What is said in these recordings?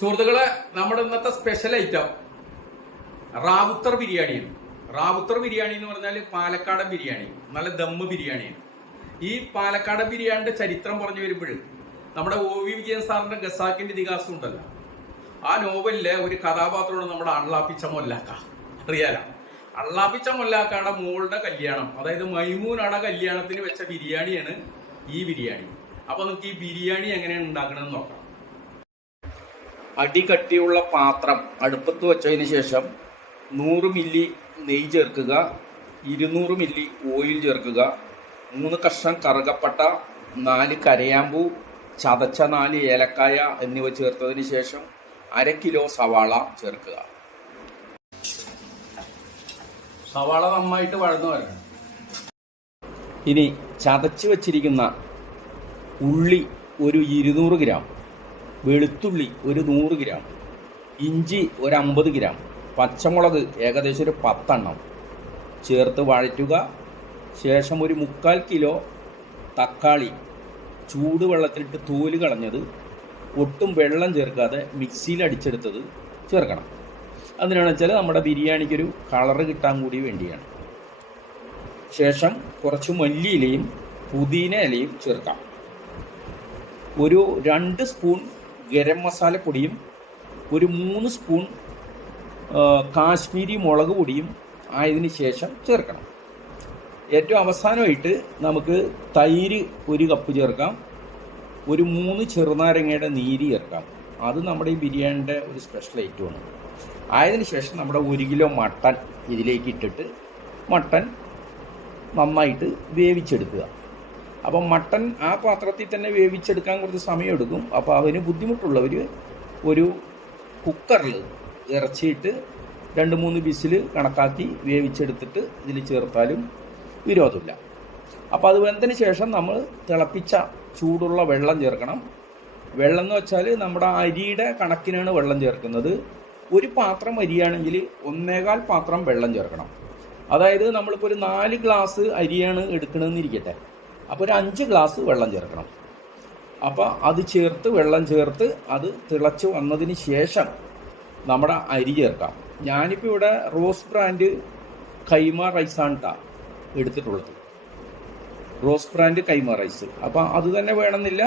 സുഹൃത്തുക്കളെ നമ്മുടെ ഇന്നത്തെ സ്പെഷ്യൽ ഐറ്റം റാവുത്തർ ബിരിയാണിയാണ് റാവുത്തർ ബിരിയാണി എന്ന് പറഞ്ഞാൽ പാലക്കാടൻ ബിരിയാണി. നല്ല ദമ്മ് ബിരിയാണിയാണ്. ഈ പാലക്കാടൻ ബിരിയാണിന്റെ ചരിത്രം പറഞ്ഞു വരുമ്പോൾ നമ്മുടെ ഒ വി വിജയൻ സാറിന്റെ ഗസാക്കിന്റെ ഇതിഹാസം ഉണ്ടല്ലോ. ആ നോവലിലെ ഒരു കഥാപാത്രമാണ് നമ്മുടെ അള്ളാപ്പിച്ച മൊല്ലാക്ക. അറിയാലോ? അള്ളാപ്പിച്ച മൊല്ലാക്കയുടെ മോളുടെ കല്യാണം അതായത് മൈമൂനാടെ കല്യാണത്തിന് വെച്ച ബിരിയാണിയാണ് ഈ ബിരിയാണി. അപ്പൊ നമുക്ക് ഈ ബിരിയാണി എങ്ങനെയാണ് ഉണ്ടാക്കണമെന്ന് നോക്കാം. അടി കട്ടിയുള്ള പാത്രം അടുപ്പത്ത് വെച്ചതിന് ശേഷം നൂറ് മില്ലി നെയ്യ് ചേർക്കുക ഇരുന്നൂറ് മില്ലി ഓയിൽ ചേർക്കുക മൂന്ന് കഷ്ണം കറുകപ്പട്ട നാല് കരയാമ്പൂ ചതച്ച നാല് ഏലക്കായ എന്നിവ ചേർത്തതിന് ശേഷം അര കിലോ സവാള ചേർക്കുക. സവാള നന്നായിട്ട് വഴന്നു വരണം. ഇനി ചതച്ച് വച്ചിരിക്കുന്ന ഉള്ളി ഒരു ഇരുന്നൂറ് ഗ്രാം വെളുത്തുള്ളി ഒരു നൂറ് ഗ്രാം ഇഞ്ചി ഒരു അമ്പത് ഗ്രാം പച്ചമുളക് ഏകദേശം ഒരു പത്തെണ്ണം. ചേർത്ത് വഴറ്റുക. ശേഷം ഒരു മുക്കാൽ കിലോ തക്കാളി ചൂടുവെള്ളത്തിലിട്ട് തോൽ കളഞ്ഞത് ഒട്ടും വെള്ളം ചേർക്കാതെ മിക്സിയിൽ അടിച്ചെടുത്തത് ചേർക്കണം. അതിനാണെന്ന് വെച്ചാൽ നമ്മുടെ ബിരിയാണിക്കൊരു കളർ കിട്ടാൻ കൂടി വേണ്ടിയാണ്. ശേഷം കുറച്ച് മല്ലിയിലയും പുതിന ഇലയും ചേർക്കാം. ഒരു രണ്ട് സ്പൂൺ ഗരം മസാലപ്പൊടിയും ഒരു മൂന്ന് സ്പൂൺ കാശ്മീരി മുളക് പൊടിയും ആയതിനു ശേഷം ചേർക്കണം. ഏറ്റവും അവസാനമായിട്ട് നമുക്ക് തൈര് ഒരു കപ്പ് ചേർക്കാം. ഒരു മൂന്ന് ചെറുനാരങ്ങയുടെ നീര് ചേർക്കാം. അത് നമ്മുടെ ഈ ബിരിയാണിന്റെ ഒരു സ്പെഷ്യൽ ഐറ്റമാണ് ആയതിനു ശേഷം നമ്മുടെ ഒരു കിലോ മട്ടൻ ഇതിലേക്ക് ഇട്ടിട്ട് മട്ടൻ നന്നായിട്ട് വേവിച്ചെടുക്കുക. അപ്പം മട്ടൻ ആ പാത്രത്തിൽ തന്നെ വേവിച്ചെടുക്കാൻ കുറച്ച് സമയമെടുക്കും. അപ്പോൾ അതിന് ബുദ്ധിമുട്ടുള്ളവർ ഒരു കുക്കറിൽ ഇറച്ചിയിട്ട് രണ്ട് മൂന്ന് ബിസിൽ കണക്കാക്കി വേവിച്ചെടുത്തിട്ട് ഇതിൽ ചേർത്താലും വിരോധമില്ല. അപ്പോൾ അത് വെന്തതിന് ശേഷം നമ്മൾ തിളപ്പിച്ച ചൂടുള്ള വെള്ളം ചേർക്കണം. വെള്ളം എന്ന് വെച്ചാൽ നമ്മുടെ അരിയുടെ കണക്കിനാണ് വെള്ളം ചേർക്കുന്നത്. ഒരു പാത്രം അരിയാണെങ്കിൽ ഒന്നേകാൽ പാത്രം വെള്ളം ചേർക്കണം. അതായത് നമ്മളിപ്പോൾ ഒരു നാല് ഗ്ലാസ് അരിയാണ് എടുക്കണമെന്ന് ഇരിക്കട്ടെ അപ്പോൾ ഒരു അഞ്ച് ഗ്ലാസ് വെള്ളം ചേർക്കണം. അപ്പോൾ അത് ചേർത്ത് വെള്ളം ചേർത്ത് അത് തിളച്ച് വന്നതിന് ശേഷം നമ്മുടെ അരി ചേർക്കാം. ഞാനിപ്പോൾ ഇവിടെ റോസ് ബ്രാൻഡ് കൈമ റൈസാണ് ട്ടാ എടുത്തിട്ടുള്ളത്. റോസ് ബ്രാൻഡ് കൈമ റൈസ് അപ്പോൾ അത് തന്നെ വേണമെന്നില്ല.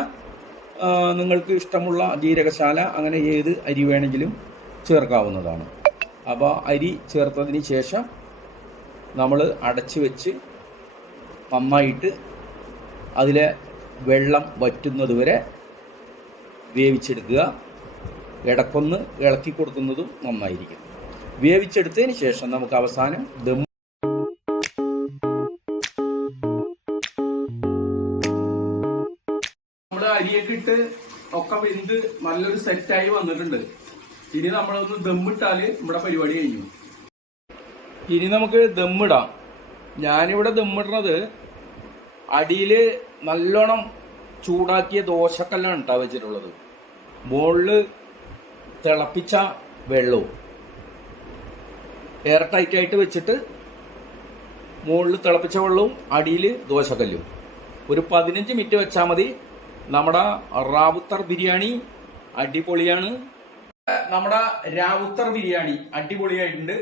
നിങ്ങൾക്ക് ഇഷ്ടമുള്ള ജീരകശാല അങ്ങനെ ഏത് അരി വേണമെങ്കിലും ചേർക്കാവുന്നതാണ്. അപ്പോൾ അരി ചേർത്തതിന് ശേഷം നമ്മൾ അടച്ച് വെച്ച് നന്നായിട്ട് അതിലെ വെള്ളം വറ്റുന്നത് വരെ വേവിച്ചെടുക്കുക. ഇടക്കൊന്ന് ഇളക്കി കൊടുക്കുന്നതും നന്നായിരിക്കും. വേവിച്ചെടുത്തതിന് ശേഷം നമുക്ക് അവസാനം ദം നമ്മുടെ അരിയൊക്കെ ഇട്ട് ഒക്കെ വെന്ത് നല്ലൊരു സെറ്റായി വന്നിട്ടുണ്ട്. ഇനി നമ്മളൊന്ന് ദമ്മിട്ടാൽ നമ്മുടെ പരിപാടി കഴിഞ്ഞു. ഇനി നമുക്ക് ദമ്മിടാം ഞാനിവിടെ ദമ്മിടുന്നത് അടിയിൽ നല്ലോണം ചൂടാക്കിയ ദോശക്കല്ലാണ് കേട്ടോ വെച്ചിട്ടുള്ളത്. മുകളിൽ തിളപ്പിച്ച വെള്ളവും എയർ ടൈറ്റായിട്ട് വെച്ചിട്ട് മുകളിൽ തിളപ്പിച്ച വെള്ളവും അടിയിൽ ദോശക്കല്ലും. ഒരു പതിനഞ്ച് മിനിറ്റ് വെച്ചാൽ മതി. നമ്മുടെ റാവുത്തർ ബിരിയാണി അടിപൊളിയാണ്. നമ്മുടെ രാവുത്തർ ബിരിയാണി അടിപൊളിയായിട്ടുണ്ട്.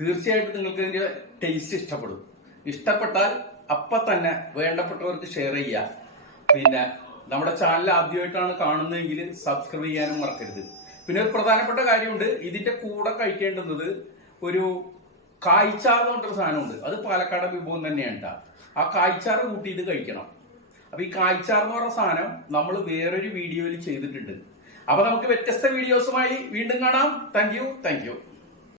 തീർച്ചയായിട്ടും നിങ്ങൾക്ക് ഇതിന്റെ ടേസ്റ്റ് ഇഷ്ടപ്പെടും. ഇഷ്ടപ്പെട്ടാൽ അപ്പൊ തന്നെ വേണ്ടപ്പെട്ടവർക്ക് ഷെയർ ചെയ്യുക പിന്നെ നമ്മുടെ ചാനൽ ആദ്യമായിട്ടാണ് കാണുന്നതെങ്കിൽ സബ്സ്ക്രൈബ് ചെയ്യാനും മറക്കരുത്. പിന്നെ ഒരു പ്രധാനപ്പെട്ട കാര്യമുണ്ട്. ഇതിന്റെ കൂടെ കഴിക്കേണ്ടുന്നത് ഒരു കായ്ച്ചാർ എന്ന് പറഞ്ഞൊരു സാധനമുണ്ട്. അത് പാലക്കാട് വിഭവം തന്നെയാണ്. ആ കായ്ച്ചാർ കൂട്ടി ഇത് കഴിക്കണം. അപ്പൊ ഈ കായ്ച്ചാർ എന്ന് പറഞ്ഞ സാധനം നമ്മൾ വേറൊരു വീഡിയോയിൽ ചെയ്തിട്ടുണ്ട്. അപ്പൊ നമുക്ക് വ്യത്യസ്ത വീഡിയോസുമായി വീണ്ടും കാണാം. Thank you thank you